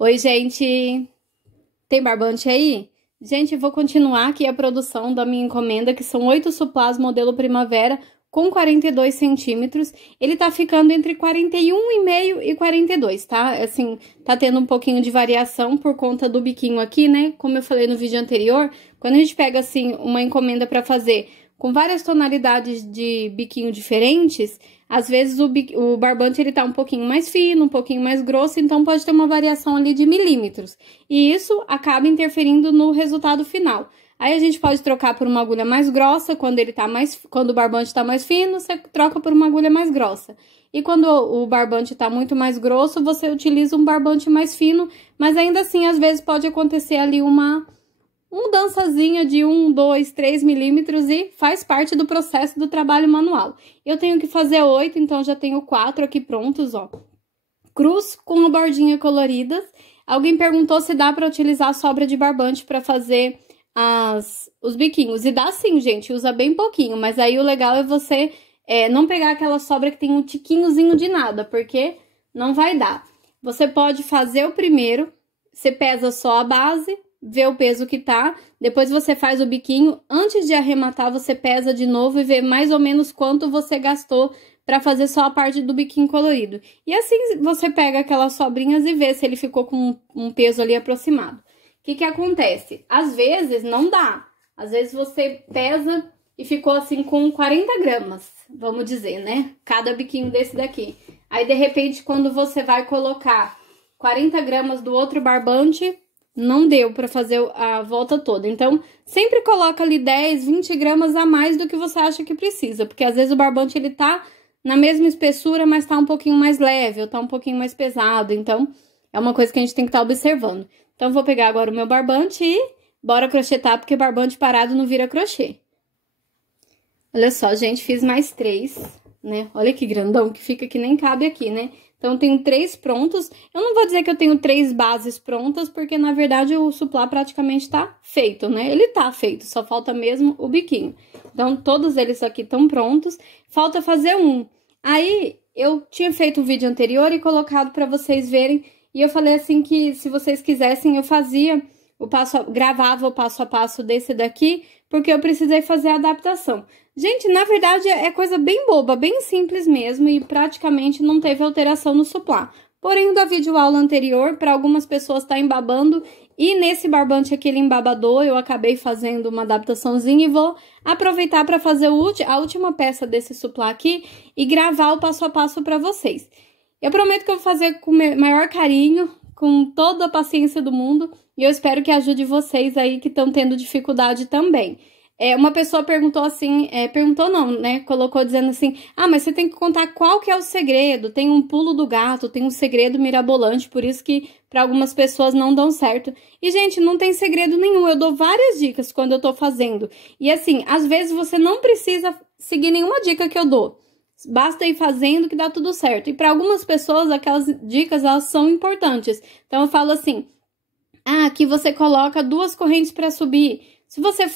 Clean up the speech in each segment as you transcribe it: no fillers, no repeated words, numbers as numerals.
Oi, gente! Tem barbante aí? Gente, eu vou continuar aqui a produção da minha encomenda, que são 8 suplás modelo primavera com 42 centímetros. Ele tá ficando entre 41,5 e 42, tá? Assim, tá tendo um pouquinho de variação por conta do biquinho aqui, né? Como eu falei no vídeo anterior, quando a gente pega, assim, uma encomenda pra fazer com várias tonalidades de biquinho diferentes, às vezes o barbante ele tá um pouquinho mais fino, um pouquinho mais grosso, então pode ter uma variação ali de milímetros. E isso acaba interferindo no resultado final. Aí a gente pode trocar por uma agulha mais grossa, quando o barbante tá mais fino, você troca por uma agulha mais grossa. E quando o barbante tá muito mais grosso, você utiliza um barbante mais fino, mas ainda assim, às vezes pode acontecer ali uma mudançazinha de 1, 2, 3 milímetros e faz parte do processo do trabalho manual. Eu tenho que fazer 8, então já tenho 4 aqui prontos, ó. Cruz com a bordinha coloridas. Alguém perguntou se dá para utilizar a sobra de barbante para fazer os biquinhos. E dá sim, gente, usa bem pouquinho, mas aí o legal é você não pegar aquela sobra que tem um tiquinhozinho de nada, porque não vai dar. Você pode fazer o primeiro, você pesa só a base, vê o peso que tá, depois você faz o biquinho, antes de arrematar você pesa de novo e vê mais ou menos quanto você gastou para fazer só a parte do biquinho colorido. E assim você pega aquelas sobrinhas e vê se ele ficou com um peso ali aproximado. O que acontece? Às vezes não dá, às vezes você pesa e ficou assim com 40 gramas, vamos dizer, né? Cada biquinho desse daqui. Aí de repente quando você vai colocar 40 gramas do outro barbante, não deu para fazer a volta toda. Então, sempre coloca ali 10, 20 gramas a mais do que você acha que precisa. Porque às vezes o barbante, ele tá na mesma espessura, mas tá um pouquinho mais leve, ou tá um pouquinho mais pesado. Então, é uma coisa que a gente tem que estar observando. Então, vou pegar agora o meu barbante e bora crochetar, porque barbante parado não vira crochê. Olha só, gente, fiz mais 3, né? Olha que grandão, que fica que nem cabe aqui, né? Então, eu tenho 3 prontos. Eu não vou dizer que eu tenho 3 bases prontas, porque, na verdade, o suplá praticamente tá feito, né? Ele tá feito, só falta mesmo o biquinho. Então, todos eles aqui estão prontos. Falta fazer um. Aí, eu tinha feito o vídeo anterior e colocado pra vocês verem. E eu falei assim que, se vocês quisessem, eu fazia gravava o passo a passo desse daqui, porque eu precisei fazer a adaptação. Gente, na verdade, é coisa bem boba, bem simples mesmo, e praticamente não teve alteração no suplá. Porém, o da videoaula anterior, para algumas pessoas tá embabando, e nesse barbante aqui ele embabador, eu acabei fazendo uma adaptaçãozinha e vou aproveitar para fazer a última peça desse suplá aqui e gravar o passo a passo para vocês. Eu prometo que eu vou fazer com o maior carinho, com toda a paciência do mundo, e eu espero que ajude vocês aí que estão tendo dificuldade também. Uma pessoa perguntou assim, perguntou não, né? Colocou dizendo assim, mas você tem que contar qual que é o segredo, tem um pulo do gato, tem um segredo mirabolante, por isso que para algumas pessoas não dão certo. E, gente, não tem segredo nenhum, eu dou várias dicas quando eu tô fazendo. E assim, às vezes você não precisa seguir nenhuma dica que eu dou. Basta ir fazendo que dá tudo certo. E para algumas pessoas, aquelas dicas, elas são importantes. Então, eu falo assim, aqui você coloca 2 correntes para subir.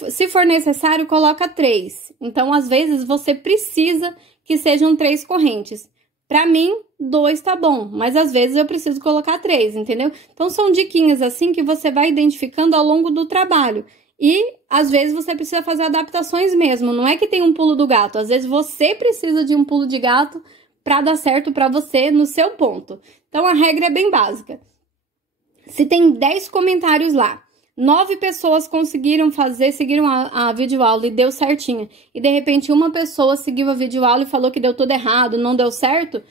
Se for necessário, coloca 3. Então, às vezes, você precisa que sejam 3 correntes. Para mim, 2 tá bom, mas às vezes eu preciso colocar 3, entendeu? Então, são diquinhas assim que você vai identificando ao longo do trabalho. E, às vezes, você precisa fazer adaptações mesmo. Não é que tem um pulo do gato. Às vezes, você precisa de um pulo de gato para dar certo para você no seu ponto. Então, a regra é bem básica. Se tem 10 comentários lá, 9 pessoas seguiram a videoaula e deu certinho. E, de repente, uma pessoa seguiu a videoaula e falou que deu tudo errado, não deu certo.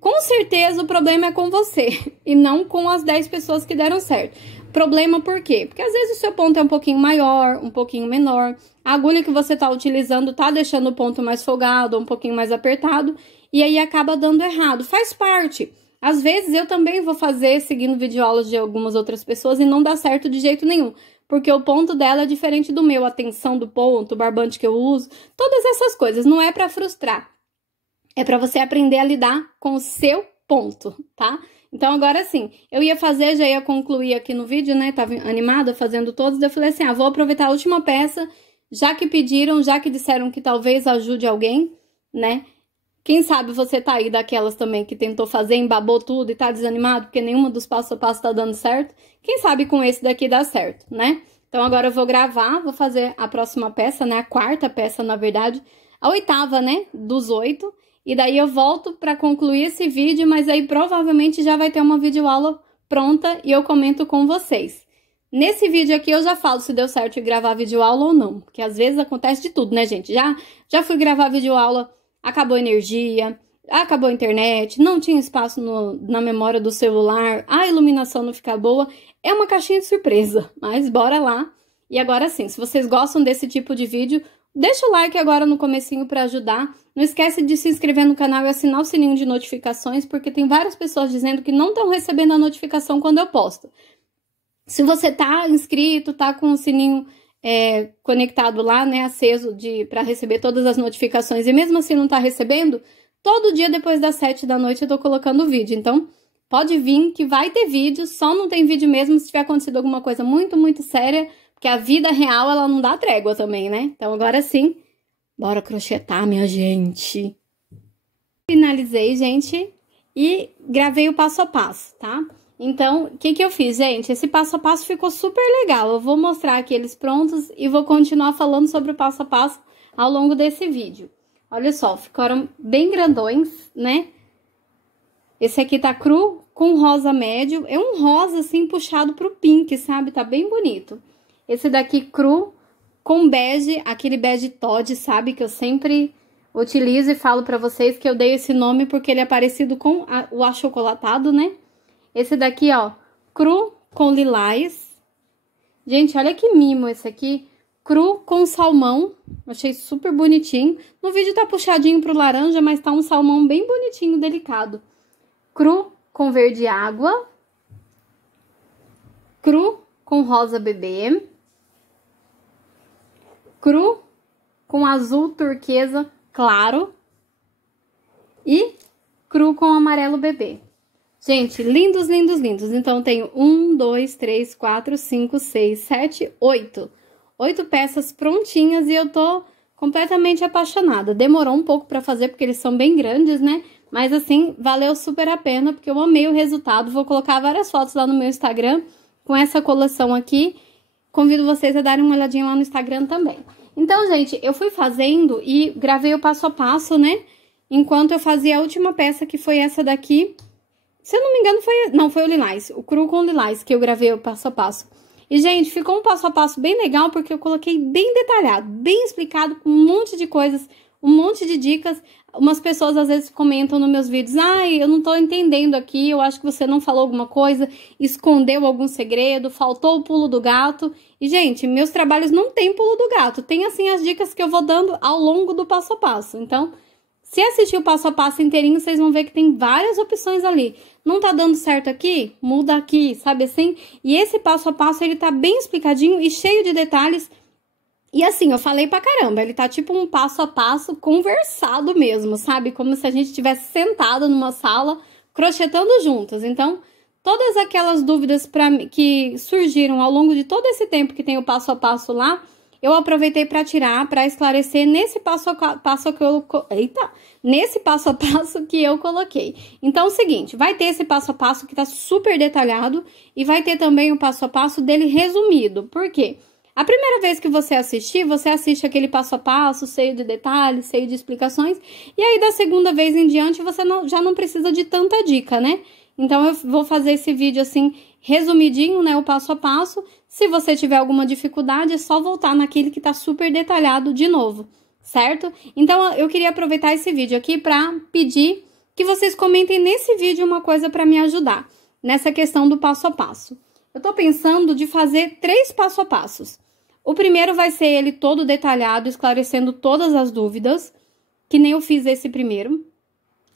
Com certeza, o problema é com você e não com as 10 pessoas que deram certo. Problema por quê? Porque às vezes o seu ponto é um pouquinho maior, um pouquinho menor. A agulha que você tá utilizando tá deixando o ponto mais folgado, um pouquinho mais apertado. E aí acaba dando errado. Faz parte. Às vezes eu também vou fazer seguindo videoaulas de algumas outras pessoas e não dá certo de jeito nenhum. Porque o ponto dela é diferente do meu. A tensão do ponto, o barbante que eu uso. Todas essas coisas. Não é pra frustrar. É pra você aprender a lidar com o seu ponto, tá? Então, agora sim, eu ia fazer, já ia concluir aqui no vídeo, né? Tava animada fazendo todos, daí eu falei assim, vou aproveitar a última peça, já que pediram, já que disseram que talvez ajude alguém, né? Quem sabe você tá aí daquelas também que tentou fazer, embabou tudo e tá desanimado porque nenhuma dos passo a passo tá dando certo. Quem sabe com esse daqui dá certo, né? Então agora eu vou gravar, vou fazer a próxima peça, né? A quarta peça, na verdade. A oitava, né? Dos 8. E daí eu volto pra concluir esse vídeo, mas aí provavelmente já vai ter uma videoaula pronta e eu comento com vocês. Nesse vídeo aqui eu já falo se deu certo de gravar videoaula ou não, porque às vezes acontece de tudo, né, gente? Já fui gravar videoaula, acabou a energia, acabou a internet, não tinha espaço na memória do celular, a iluminação não fica boa. É uma caixinha de surpresa, mas bora lá. E agora sim, se vocês gostam desse tipo de vídeo, deixa o like agora no comecinho para ajudar. Não esquece de se inscrever no canal e assinar o sininho de notificações, porque tem várias pessoas dizendo que não estão recebendo a notificação quando eu posto. Se você tá inscrito, tá com o sininho conectado lá, né, aceso para receber todas as notificações, e mesmo assim não tá recebendo, todo dia depois das 7 da noite eu tô colocando vídeo. Então, pode vir que vai ter vídeo, só não tem vídeo mesmo se tiver acontecido alguma coisa muito, muito séria, porque a vida real, ela não dá trégua também, né? Então, agora sim, bora crochetar, minha gente. Finalizei, gente, e gravei o passo a passo, tá? Então, o que eu fiz, gente? Esse passo a passo ficou super legal. Eu vou mostrar aqui eles prontos e vou continuar falando sobre o passo a passo ao longo desse vídeo. Olha só, ficaram bem grandões, né? Esse aqui tá cru com rosa médio. É um rosa, assim, puxado pro pink, sabe? Tá bem bonito. Esse daqui cru com bege, aquele bege Todd, sabe? Que eu sempre utilizo e falo pra vocês que eu dei esse nome porque ele é parecido com o achocolatado, né? Esse daqui, ó, cru com lilás. Gente, olha que mimo esse aqui. Cru com salmão. Achei super bonitinho. No vídeo tá puxadinho pro laranja, mas tá um salmão bem bonitinho, delicado. Cru com verde água. Cru com rosa bebê. Cru com azul turquesa claro. E cru com amarelo bebê. Gente, lindos, lindos, lindos. Então, tenho 1, 2, 3, 4, 5, 6, 7, 8. 8 peças prontinhas e eu tô completamente apaixonada. Demorou um pouco pra fazer, porque eles são bem grandes, né? Mas, assim, valeu super a pena, porque eu amei o resultado. Vou colocar várias fotos lá no meu Instagram com essa coleção aqui. Convido vocês a darem uma olhadinha lá no Instagram também. Então, gente, eu fui fazendo e gravei o passo a passo, né? Enquanto eu fazia a última peça, que foi essa daqui. Se eu não me engano, foi o lilás, o cru com lilás, que eu gravei o passo a passo. E, gente, ficou um passo a passo bem legal, porque eu coloquei bem detalhado, bem explicado, com um monte de coisas, um monte de dicas. Umas pessoas, às vezes, comentam nos meus vídeos, ai, eu não tô entendendo aqui, eu acho que você não falou alguma coisa, escondeu algum segredo, faltou o pulo do gato. E, gente, meus trabalhos não tem pulo do gato, tem, assim, as dicas que eu vou dando ao longo do passo a passo. Então, se assistir o passo a passo inteirinho, vocês vão ver que tem várias opções ali. Não tá dando certo aqui? Muda aqui, sabe assim? E esse passo a passo, ele tá bem explicadinho e cheio de detalhes. E assim, eu falei pra caramba, ele tá tipo um passo a passo conversado mesmo, sabe? Como se a gente estivesse sentado numa sala, crochetando juntas. Então, todas aquelas dúvidas que surgiram ao longo de todo esse tempo que tem o passo a passo lá, eu aproveitei para tirar, para esclarecer nesse passo a passo que eu... Eita! Nesse passo a passo que eu coloquei. Então, é o seguinte, vai ter esse passo a passo que tá super detalhado e vai ter também o passo a passo dele resumido. Por quê? A primeira vez que você assistir, você assiste aquele passo a passo, cheio de detalhes, cheio de explicações. E aí, da segunda vez em diante, você já não precisa de tanta dica, né? Então, eu vou fazer esse vídeo assim, resumidinho, né, o passo a passo. Se você tiver alguma dificuldade, é só voltar naquele que tá super detalhado de novo, certo? Então, eu queria aproveitar esse vídeo aqui para pedir que vocês comentem nesse vídeo uma coisa para me ajudar, nessa questão do passo a passo. Eu tô pensando de fazer 3 passo a passos. O primeiro vai ser ele todo detalhado, esclarecendo todas as dúvidas, que nem eu fiz esse primeiro.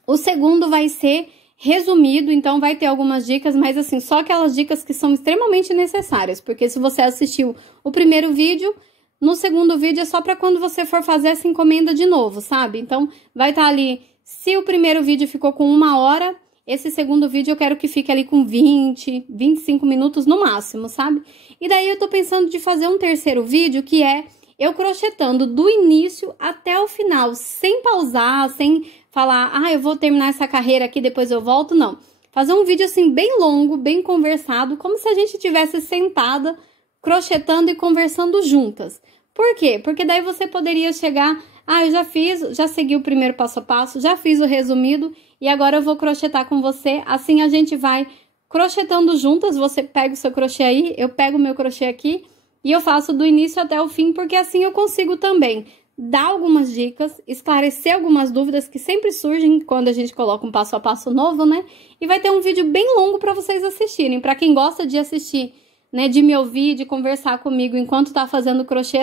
O segundo vai ser resumido, então vai ter algumas dicas, mas assim, só aquelas dicas que são extremamente necessárias, porque se você assistiu o primeiro vídeo, no segundo vídeo é só para quando você for fazer essa encomenda de novo, sabe? Então, vai estar ali, se o primeiro vídeo ficou com 1 hora, esse segundo vídeo eu quero que fique ali com 20, 25 minutos no máximo, sabe? E daí eu tô pensando de fazer um terceiro vídeo, que é eu crochetando do início até o final, sem pausar, sem falar, ah, eu vou terminar essa carreira aqui, depois eu volto, não. Fazer um vídeo assim bem longo, bem conversado, como se a gente tivesse sentada, crochetando e conversando juntas. Por quê? Porque daí você poderia chegar, ah, eu já fiz, já segui o primeiro passo a passo, já fiz o resumido e agora eu vou crochetar com você. Assim a gente vai crochetando juntas, você pega o seu crochê aí, eu pego o meu crochê aqui e eu faço do início até o fim, porque assim eu consigo também dar algumas dicas, esclarecer algumas dúvidas que sempre surgem quando a gente coloca um passo a passo novo, né? E vai ter um vídeo bem longo para vocês assistirem. Para quem gosta de assistir, né, de me ouvir, de conversar comigo enquanto tá fazendo crochê,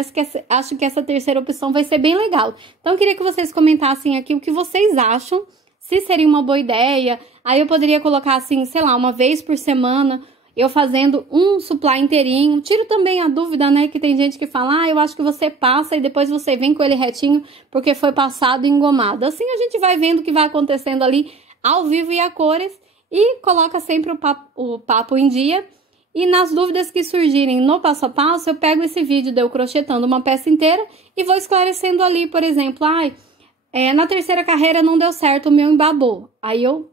acho que essa terceira opção vai ser bem legal. Então eu queria que vocês comentassem aqui o que vocês acham, se seria uma boa ideia. Aí eu poderia colocar assim, sei lá, uma vez por semana, eu fazendo um supply inteirinho. Tiro também a dúvida, né, que tem gente que fala, ah, eu acho que você passa e depois você vem com ele retinho porque foi passado e engomado. Assim a gente vai vendo o que vai acontecendo ali ao vivo e a cores e coloca sempre o papo em dia. E nas dúvidas que surgirem no passo a passo, eu pego esse vídeo de eu crochetando uma peça inteira e vou esclarecendo ali, por exemplo, ai, na terceira carreira não deu certo, o meu embabou. Aí eu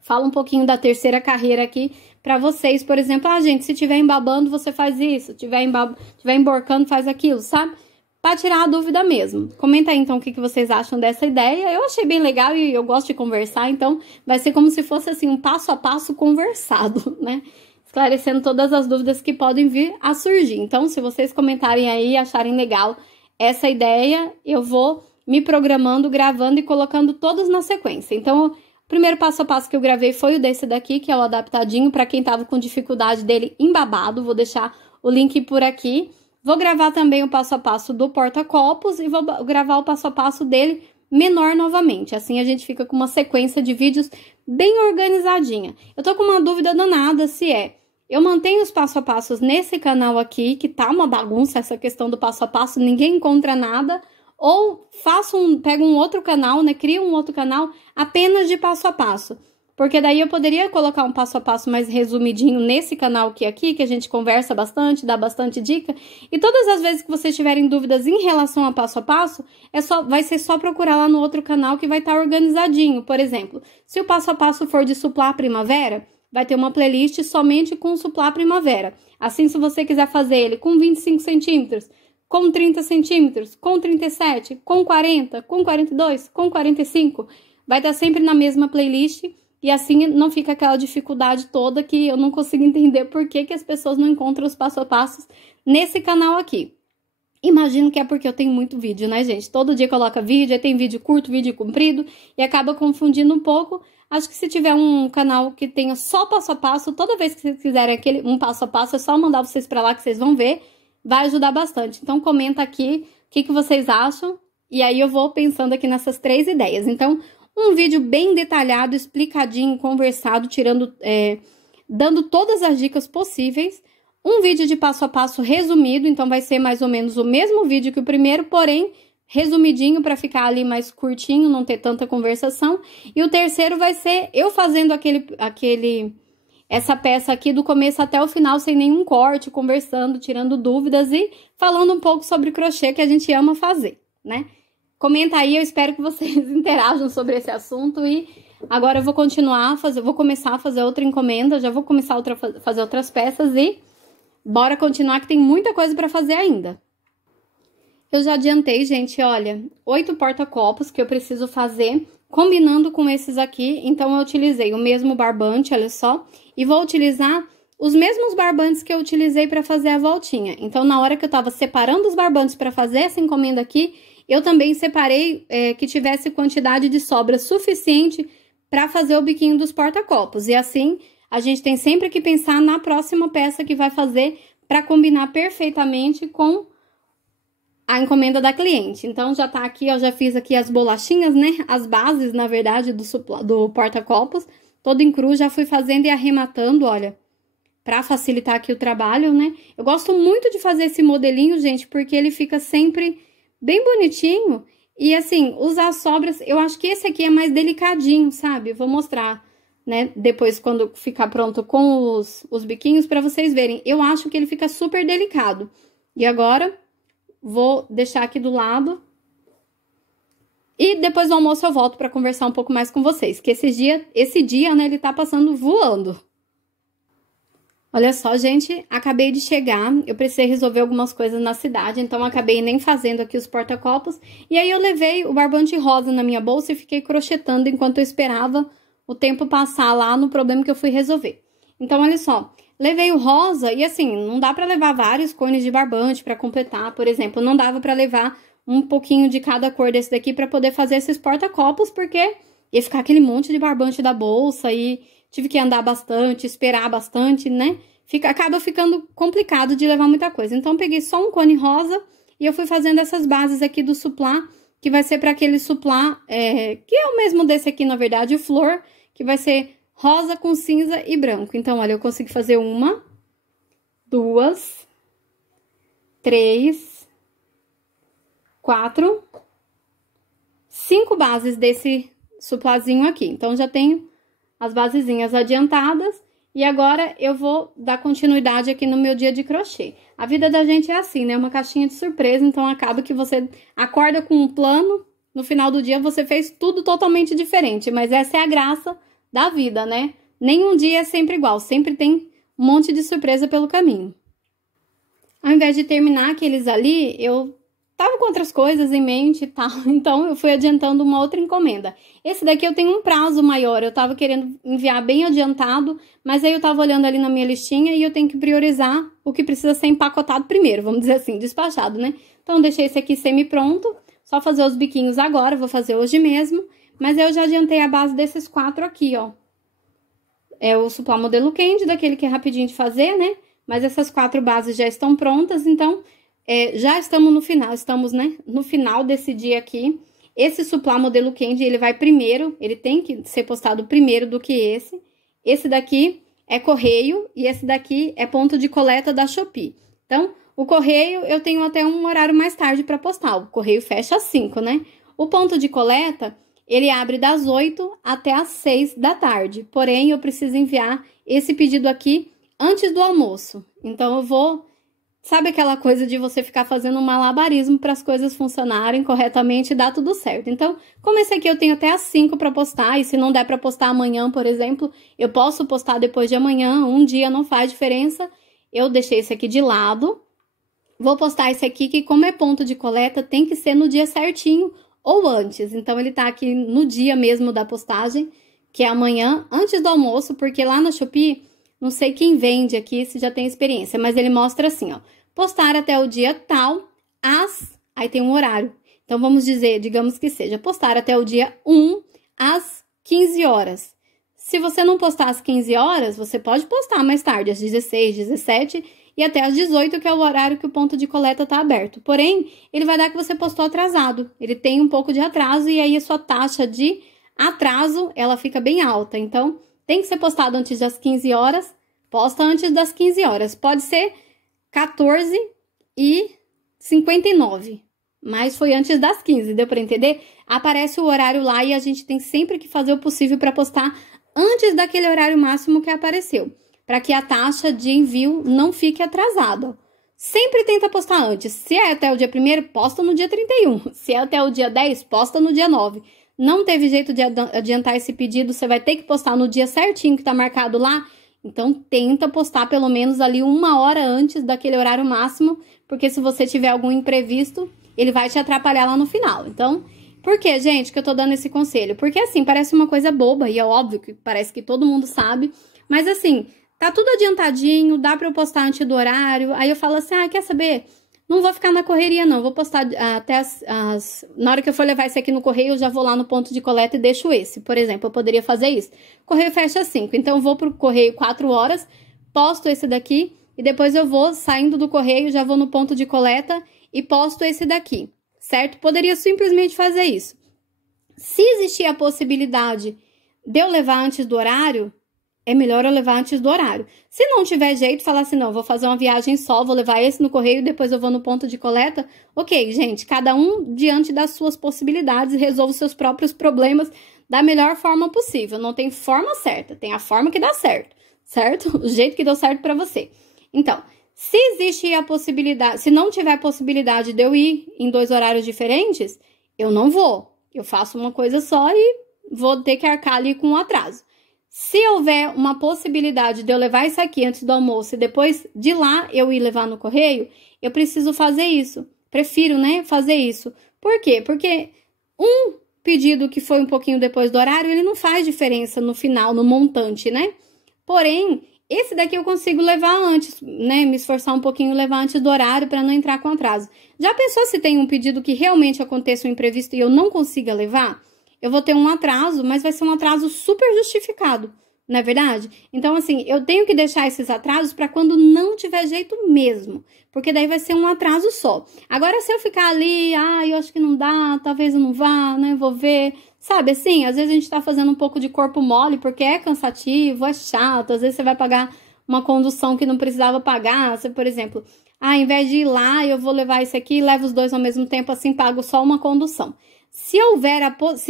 falo um pouquinho da terceira carreira aqui pra vocês, por exemplo, ah, gente, se tiver embabando, você faz isso, tiver emborcando, faz aquilo, sabe? Pra tirar a dúvida mesmo. Comenta aí, então, o que vocês acham dessa ideia. Eu achei bem legal e eu gosto de conversar, então vai ser como se fosse, assim, um passo a passo conversado, né? Esclarecendo todas as dúvidas que podem vir a surgir. Então, se vocês comentarem aí e acharem legal essa ideia, eu vou me programando, gravando e colocando todos na sequência. Então, o primeiro passo a passo que eu gravei foi o desse daqui, que é o adaptadinho, para quem tava com dificuldade dele embabado. Vou deixar o link por aqui. Vou gravar também o passo a passo do porta-copos e vou gravar o passo a passo dele menor novamente. Assim a gente fica com uma sequência de vídeos bem organizadinha. Eu tô com uma dúvida danada se eu mantenho os passo a passos nesse canal aqui, que tá uma bagunça essa questão do passo a passo, ninguém encontra nada, ou pego um outro canal, né, crio um outro canal apenas de passo a passo. Porque daí eu poderia colocar um passo a passo mais resumidinho nesse canal aqui, que a gente conversa bastante, dá bastante dica. E todas as vezes que vocês tiverem dúvidas em relação a passo, vai ser só procurar lá no outro canal que vai estar organizadinho. Por exemplo, se o passo a passo for de suplá primavera, vai ter uma playlist somente com suplá primavera. Assim, se você quiser fazer ele com 25 centímetros, com 30 centímetros, com 37, com 40, com 42, com 45, vai estar sempre na mesma playlist. E assim não fica aquela dificuldade toda que eu não consigo entender por que as pessoas não encontram os passo a passos nesse canal aqui. Imagino que é porque eu tenho muito vídeo, né, gente? Todo dia coloca vídeo, aí tem vídeo curto, vídeo comprido, e acaba confundindo um pouco. Acho que se tiver um canal que tenha só passo a passo, toda vez que vocês quiserem um passo a passo, é só mandar vocês pra lá que vocês vão ver. Vai ajudar bastante. Então, comenta aqui o que vocês acham, e aí eu vou pensando aqui nessas 3 ideias. Então, um vídeo bem detalhado, explicadinho, conversado, dando todas as dicas possíveis. Um vídeo de passo a passo resumido, então vai ser mais ou menos o mesmo vídeo que o primeiro, porém resumidinho para ficar ali mais curtinho, não ter tanta conversação. E o terceiro vai ser eu fazendo essa peça aqui do começo até o final, sem nenhum corte, conversando, tirando dúvidas e falando um pouco sobre crochê que a gente ama fazer, né? Comenta aí, eu espero que vocês interajam sobre esse assunto e agora eu vou vou começar a fazer outra encomenda, já vou começar a fazer outras peças e bora continuar que tem muita coisa para fazer ainda. Eu já adiantei, gente, olha, 8 porta-copos que eu preciso fazer, combinando com esses aqui, então eu utilizei o mesmo barbante, olha só, e vou utilizar os mesmos barbantes que eu utilizei para fazer a voltinha. Então, na hora que eu tava separando os barbantes para fazer essa encomenda aqui, eu também separei que tivesse quantidade de sobra suficiente para fazer o biquinho dos porta-copos. E assim, a gente tem sempre que pensar na próxima peça que vai fazer para combinar perfeitamente com a encomenda da cliente. Então, já tá aqui, eu já fiz aqui as bolachinhas, né? As bases, na verdade, do porta-copos. Todo em cru, já fui fazendo e arrematando, olha, para facilitar aqui o trabalho, né? Eu gosto muito de fazer esse modelinho, gente, porque ele fica sempre bem bonitinho. E assim, usar sobras, eu acho que esse aqui é mais delicadinho, sabe? Vou mostrar, né, depois quando ficar pronto com os biquinhos para vocês verem. Eu acho que ele fica super delicado. E agora, vou deixar aqui do lado. E depois do almoço eu volto para conversar um pouco mais com vocês, que esse dia, né, ele tá passando voando. Olha só, gente, acabei de chegar, eu precisei resolver algumas coisas na cidade, então acabei nem fazendo aqui os porta-copos. E aí eu levei o barbante rosa na minha bolsa e fiquei crochetando enquanto eu esperava o tempo passar lá no problema que eu fui resolver. Então, olha só, levei o rosa e assim, não dá pra levar vários cones de barbante pra completar, por exemplo, não dava pra levar um pouquinho de cada cor desse daqui pra poder fazer esses porta-copos, porque ia ficar aquele monte de barbante da bolsa e tive que andar bastante, esperar bastante, né? Acaba ficando complicado de levar muita coisa. Então, peguei só um cone rosa e eu fui fazendo essas bases aqui do suplá, que vai ser para aquele suplá, que é o mesmo desse aqui, na verdade, o flor, que vai ser rosa com cinza e branco. Então, olha, eu consegui fazer 1, 2, 3, 4, 5 bases desse suplazinho aqui. Então, já tenho as basezinhas adiantadas e agora eu vou dar continuidade aqui no meu dia de crochê. A vida da gente é assim, né? Uma caixinha de surpresa, então acaba que você acorda com um plano, no final do dia você fez tudo totalmente diferente, mas essa é a graça da vida, né? Nenhum dia é sempre igual, sempre tem um monte de surpresa pelo caminho. Ao invés de terminar aqueles ali, eu tava com outras coisas em mente e tal, então eu fui adiantando uma outra encomenda. Esse daqui eu tenho um prazo maior, eu tava querendo enviar bem adiantado, mas aí eu tava olhando ali na minha listinha e eu tenho que priorizar o que precisa ser empacotado primeiro, vamos dizer assim, despachado, né? Então eu deixei esse aqui semi-pronto, só fazer os biquinhos agora, vou fazer hoje mesmo, mas eu já adiantei a base desses 4 aqui, ó. É o suplá modelo Candy, daquele que é rapidinho de fazer, né? Mas essas 4 bases já estão prontas, então já estamos no final, né, no final desse dia aqui. Esse suplá modelo Candy, ele vai primeiro, ele tem que ser postado primeiro do que esse. Esse daqui é correio e esse daqui é ponto de coleta da Shopee. Então, o correio eu tenho até um horário mais tarde para postar, o correio fecha às 5, né? O ponto de coleta, ele abre das 8 até às 6 da tarde, porém eu preciso enviar esse pedido aqui antes do almoço. Então, eu vou... Sabe aquela coisa de você ficar fazendo um malabarismo para as coisas funcionarem corretamente e dar tudo certo? Então, como esse aqui eu tenho até às 5 para postar, e se não der para postar amanhã, por exemplo, eu posso postar depois de amanhã, um dia não faz diferença, eu deixei esse aqui de lado. Vou postar esse aqui que, como é ponto de coleta, tem que ser no dia certinho ou antes. Então, ele tá aqui no dia mesmo da postagem, que é amanhã, antes do almoço, porque lá na Shopee... Não sei quem vende aqui, se já tem experiência, mas ele mostra assim, ó. Postar até o dia tal, aí tem um horário. Então, vamos dizer, digamos que seja, postar até o dia 1, às 15 horas. Se você não postar às 15 horas, você pode postar mais tarde, às 16, 17 e até às 18, que é o horário que o ponto de coleta tá aberto. Porém, ele vai dar que você postou atrasado. Ele tem um pouco de atraso e aí a sua taxa de atraso, ela fica bem alta. Então... Tem que ser postado antes das 15 horas, posta antes das 15 horas. Pode ser 14h59, mas foi antes das 15, deu para entender? Aparece o horário lá e a gente tem sempre que fazer o possível para postar antes daquele horário máximo que apareceu, para que a taxa de envio não fique atrasada. Sempre tenta postar antes. Se é até o dia 1º, posta no dia 31. Se é até o dia 10, posta no dia 9. Não teve jeito de adiantar esse pedido, você vai ter que postar no dia certinho que tá marcado lá. Então, tenta postar pelo menos ali 1 hora antes daquele horário máximo, porque se você tiver algum imprevisto, ele vai te atrapalhar lá no final. Então, por que, gente, que eu tô dando esse conselho? Porque, assim, parece uma coisa boba, e é óbvio que parece que todo mundo sabe, mas, assim, tá tudo adiantadinho, dá pra eu postar antes do horário, aí eu falo assim, quer saber... Não vou ficar na correria, não. Vou postar até na hora que eu for levar esse aqui no correio, eu já vou lá no ponto de coleta e deixo esse. Por exemplo, eu poderia fazer isso. Correio fecha às 5, então eu vou pro correio 4 horas, posto esse daqui e depois eu vou, saindo do correio, já vou no ponto de coleta e posto esse daqui, certo? Poderia simplesmente fazer isso. Se existir a possibilidade de eu levar antes do horário... É melhor eu levar antes do horário. Se não tiver jeito, falar assim, não, vou fazer uma viagem só, vou levar esse no correio, depois eu vou no ponto de coleta. Ok, gente, cada um diante das suas possibilidades, resolve os seus próprios problemas da melhor forma possível. Não tem forma certa, tem a forma que dá certo, certo? O jeito que deu certo pra você. Então, Se existe a possibilidade, se não tiver possibilidade de eu ir em 2 horários diferentes, eu não vou. Eu faço uma coisa só e vou ter que arcar ali com um atraso. Se houver uma possibilidade de eu levar isso aqui antes do almoço e depois de lá eu ir levar no correio, eu preciso fazer isso. Prefiro, né, fazer isso. Por quê? Porque um pedido que foi um pouquinho depois do horário, ele não faz diferença no final, no montante, né? Porém, esse daqui eu consigo levar antes, né? Me esforçar um pouquinho e levar antes do horário para não entrar com atraso. Já pensou se tem um pedido que realmente aconteça um imprevisto e eu não consiga levar? Eu vou ter um atraso, mas vai ser um atraso super justificado, não é verdade? Então, assim, eu tenho que deixar esses atrasos para quando não tiver jeito mesmo, porque daí vai ser um atraso só. Agora, se eu ficar ali, eu acho que não dá, talvez eu não vá, né, vou ver, sabe, assim, às vezes a gente tá fazendo um pouco de corpo mole, porque é cansativo, é chato, às vezes você vai pagar uma condução que não precisava pagar, você, por exemplo, ao invés de ir lá, eu vou levar isso aqui e levo os 2 ao mesmo tempo, assim, pago só uma condução. Se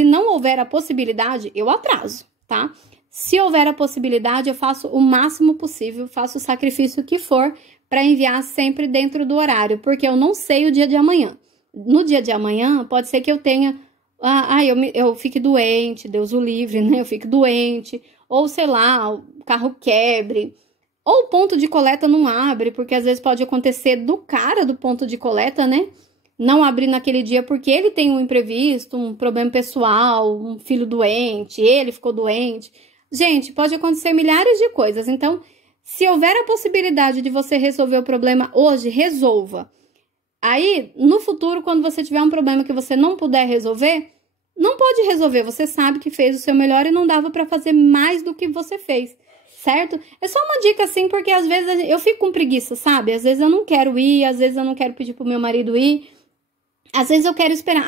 não houver a possibilidade, eu atraso, tá? Se houver a possibilidade, eu faço o máximo possível, faço o sacrifício que for para enviar sempre dentro do horário, porque eu não sei o dia de amanhã. No dia de amanhã, pode ser que eu tenha... eu fique doente, Deus o livre, né? Eu fique doente, ou sei lá, o carro quebre, ou o ponto de coleta não abre, porque às vezes pode acontecer do cara do ponto de coleta, né? Não abrir naquele dia porque ele tem um imprevisto, um problema pessoal, um filho doente, ele ficou doente. Gente, pode acontecer milhares de coisas. Então, se houver a possibilidade de você resolver o problema hoje, resolva. Aí, no futuro, quando você tiver um problema que você não puder resolver, não pode resolver. Você sabe que fez o seu melhor e não dava para fazer mais do que você fez, certo? É só uma dica assim, porque às vezes eu fico com preguiça, sabe? Às vezes eu não quero ir, às vezes eu não quero pedir pro meu marido ir. Às vezes eu quero esperar,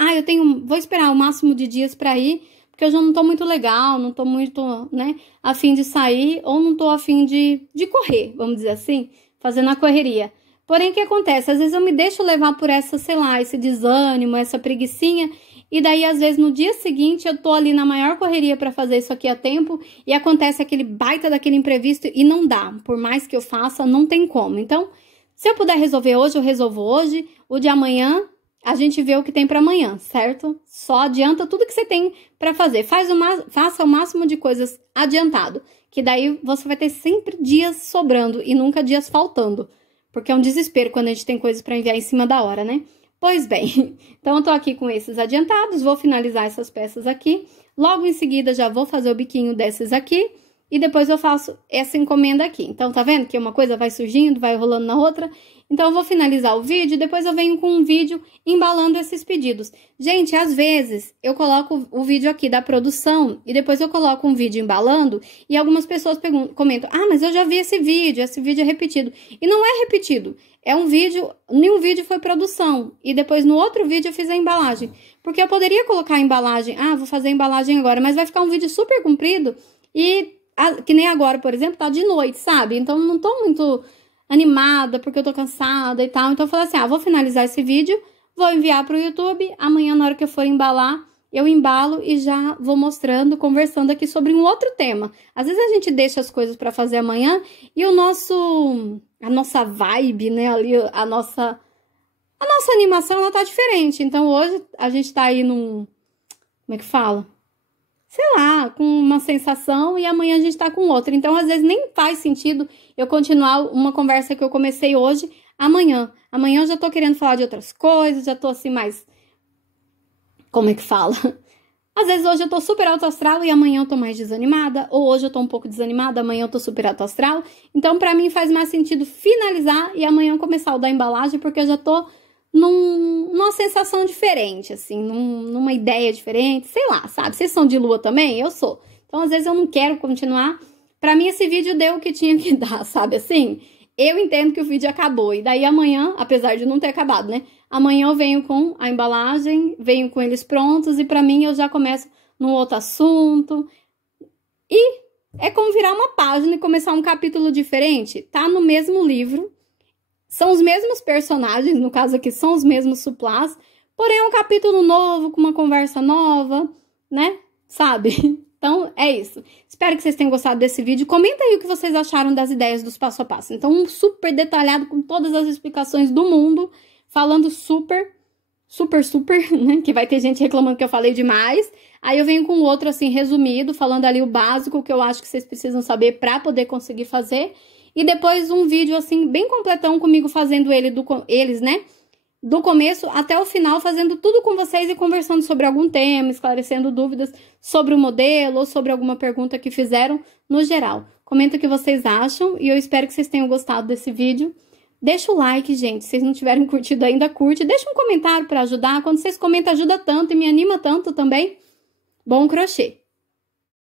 vou esperar o máximo de dias para ir, porque eu já não tô muito legal, não tô muito, né, a fim de sair, ou não tô a fim de correr, vamos dizer assim, fazendo a correria. Porém, o que acontece? Às vezes eu me deixo levar por essa, sei lá, esse desânimo, essa preguicinha, e daí, às vezes, no dia seguinte, eu tô ali na maior correria para fazer isso aqui a tempo, e acontece aquele baita daquele imprevisto, e não dá. Por mais que eu faça, não tem como. Então, se eu puder resolver hoje, eu resolvo hoje. O de amanhã, a gente vê o que tem para amanhã, certo? Só adianta tudo que você tem para fazer. Faça o máximo de coisas adiantado, que daí você vai ter sempre dias sobrando e nunca dias faltando. Porque é um desespero quando a gente tem coisas para enviar em cima da hora, né? Pois bem, então eu tô aqui com esses adiantados, vou finalizar essas peças aqui. Logo em seguida já vou fazer o biquinho desses aqui e depois eu faço essa encomenda aqui. Então tá vendo que uma coisa vai surgindo, vai rolando na outra? Então, eu vou finalizar o vídeo e depois eu venho com um vídeo embalando esses pedidos. Gente, às vezes, eu coloco o vídeo aqui da produção e depois eu coloco um vídeo embalando e algumas pessoas comentam, mas eu já vi esse vídeo é repetido. E não é repetido, é um vídeo, nenhum vídeo foi produção e depois no outro vídeo eu fiz a embalagem. Porque eu poderia colocar a embalagem, vou fazer a embalagem agora, mas vai ficar um vídeo super comprido e, que nem agora, por exemplo, tá de noite, sabe? Então, não tô muito animada, porque eu tô cansada e tal. Então eu falei assim, vou finalizar esse vídeo, vou enviar pro YouTube, amanhã na hora que eu for embalar, eu embalo e já vou mostrando, conversando aqui sobre um outro tema. Às vezes a gente deixa as coisas para fazer amanhã e a nossa vibe, né, ali, a nossa animação, ela tá diferente. Então hoje a gente tá aí num, como é que fala? Sei lá, com uma sensação e amanhã a gente tá com outra. Então, às vezes, nem faz sentido eu continuar uma conversa que eu comecei hoje, amanhã. Amanhã eu já tô querendo falar de outras coisas, já tô assim mais... Como é que fala? Às vezes hoje eu tô super alto astral e amanhã eu tô mais desanimada, ou hoje eu tô um pouco desanimada, amanhã eu tô super alto astral. Então, pra mim, faz mais sentido finalizar e amanhã começar o da embalagem, porque eu já tô numa sensação diferente, assim, numa ideia diferente, sei lá, sabe? Vocês são de lua também? Eu sou. Então, às vezes, eu não quero continuar. Pra mim, esse vídeo deu o que tinha que dar, sabe? Assim, eu entendo que o vídeo acabou. E daí, amanhã, apesar de não ter acabado, né? Amanhã eu venho com a embalagem, venho com eles prontos e pra mim eu já começo num outro assunto. E é como virar uma página e começar um capítulo diferente. Tá no mesmo livro. São os mesmos personagens, no caso aqui são os mesmos suplás, porém é um capítulo novo, com uma conversa nova, né? Sabe? Então, é isso. Espero que vocês tenham gostado desse vídeo. Comenta aí o que vocês acharam das ideias dos passo a passo. Então, um super detalhado com todas as explicações do mundo, falando super, né? Que vai ter gente reclamando que eu falei demais. Aí eu venho com outro, assim, resumido, falando ali o básico que eu acho que vocês precisam saber para poder conseguir fazer. E depois um vídeo, assim, bem completão comigo fazendo eles, né? Do começo até o final, fazendo tudo com vocês e conversando sobre algum tema, esclarecendo dúvidas sobre o modelo ou sobre alguma pergunta que fizeram no geral. Comenta o que vocês acham e eu espero que vocês tenham gostado desse vídeo. Deixa o like, gente, se vocês não tiverem curtido ainda, curte. Deixa um comentário para ajudar. Quando vocês comentam, ajuda tanto e me anima tanto também. Bom crochê!